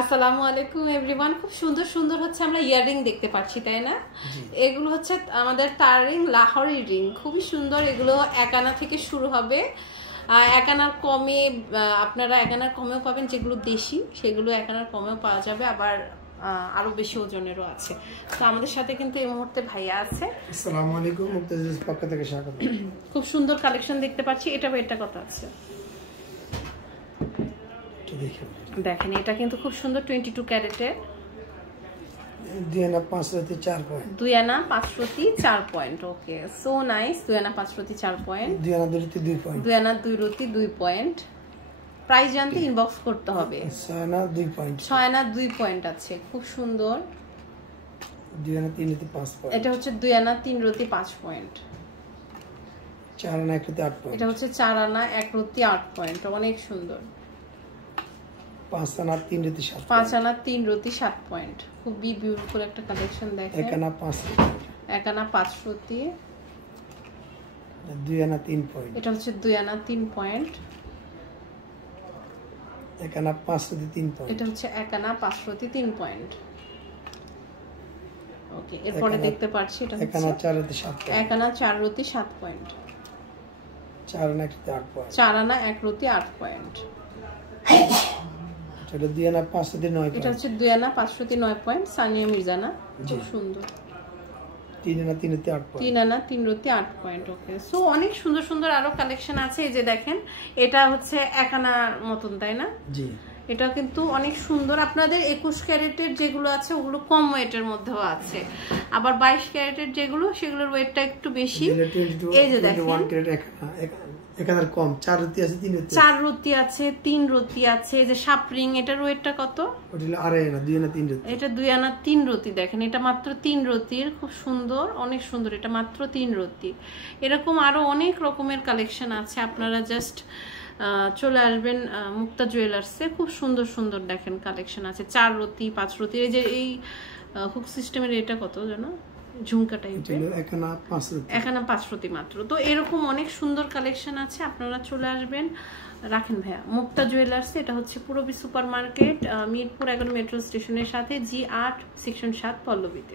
আসসালামু আলাইকুম এভরিওয়ান। খুব সুন্দর সুন্দর হচ্ছে আমরা ইয়াররিং দেখতে পাচ্ছি, তাই না? এগুলো হচ্ছে আমাদের তার রিং, লাহোরি রিং, খুবই সুন্দর। এগুলো 1 আনা থেকে শুরু হবে, 1 আনার কমে আপনারা 1 আনার কমেও পাবেন, যেগুলো দেশি সেগুলো 1 আনার কমেও পাওয়া যাবে, আবার আরো বেশি ওজনেরও আছে। তো আমাদের সাথে কিন্তু এই মুহূর্তে ভাইয়া আছে। আসসালামু আলাইকুম, মুক্তাজিজ পক্ষ থেকে স্বাগত। খুব সুন্দর কালেকশন দেখতে পাচ্ছি। এটা কত আছে দেখেন, এটা কিন্তু খুব সুন্দর 22 ক্যারেটের, 2 আনা 5 রাতি 4 পয়েন্ট, 2 আনা 5 প্রতি 4 পয়েন্ট। ওকে, সো নাইস। 2 আনা 5 প্রতি 4 পয়েন্ট, 2 আনা 2 রাতি 2 পয়েন্ট, 2 আনা 2 রতি 2 পয়েন্ট। প্রাইস জানতে ইনবক্স করতে হবে। 6 আনা 2 পয়েন্ট, 6 আনা 2 পয়েন্ট আছে, খুব সুন্দর। 2 আনা 3 রাতি 5 পয়েন্ট, এটা হচ্ছে 2 আনা 3 রতি 5 পয়েন্ট। 4 আনা 1 রাতি 8 পয়েন্ট, এটা হচ্ছে 4 আনা 1 রতি 8 পয়েন্ট, অনেক সুন্দর। 5 আনা 3 রাতি 7 5 আনা 3 রতি 7 পয়েন্ট, খুবই বিউটিফুল একটা কালেকশন। দেখেন 1 আনা 5 1 আনা 5 রতি, 2 আনা 3 পয়েন্ট, এটা হচ্ছে 2 আনা 3 পয়েন্ট, 1 আনা 5 রাতি 3 পয়েন্ট, এটা হচ্ছে 1 আনা 5 রতি 3 পয়েন্ট। ওকে, এরপরে দেখতে পাচ্ছি এটা 1 আনা 4 রাতি 7 পয়েন্ট, 1 আনা 4 রতি 7 পয়েন্ট, 4 আনা 1 রাতি 8 পয়েন্ট, 4 আনা 1 রতি 8 পয়েন্ট। এটা 2 আনা 5 রাতি 9 পয়েন্ট, এটা হচ্ছে 2 আনা 5 রতি 9 পয়েন্ট, সানিয়া মির্জানা, খুব সুন্দর। 3 আনা 3 রাতি 8 পয়েন্ট, 3 আনা 3 রতি 8 পয়েন্ট। ওকে, সো অনেক সুন্দর সুন্দর আরো কালেকশন আছে। এই যে দেখেন, এটা হচ্ছে 1 আনার মতন, তাই না? জি, এটা কিন্তু অনেক সুন্দর। আপনাদের 21 ক্যারেটের যেগুলো আছে ওগুলো কম ওয়েটের মধ্যেও আছে, আবার 22 ক্যারেটের যেগুলো সেগুলোর ওয়েটটা একটু বেশি। এই যে দেখেন, 21 ক্যারেট 1 আনার কম, 4 রাতি আছে 3 রাতি, 4 রতি আছে, 3 রতি আছে। এই যে সাপ রিং, এটার ওয়েটটা কত? ওটা হলো 2.5 আনা, 2 আনা 3 রাতি, এটা 2 আনা 3 রতি। দেখেন, এটা মাত্র 3 রতির, খুব সুন্দর, অনেক সুন্দর। এটা মাত্র 3 রতি। এরকম আরো অনেক রকমের কালেকশন আছে, আপনারা জাস্ট চলে আসবেন মুক্তা জুয়েলার্সে। খুব সুন্দর সুন্দর দেখেন কালেকশন আছে, 4 রতি 5 রতি। এই যে এই হুক সিস্টেমের এটা কত জানো, ঝুমকা টাইপের, 1 আনা 5 রাতি, 1 আনা 5 রতি মাত্র। তো এরকম অনেক সুন্দর কালেকশন আছে, আপনারা চলে আসবেন। রাখেন ভাইয়া, মুক্তা জুয়েলার্সে। এটা হচ্ছে Purabi super market, Mirpur 11 metro স্টেশনের সাথে, G8 সেকশন 7 পল্লবীতে।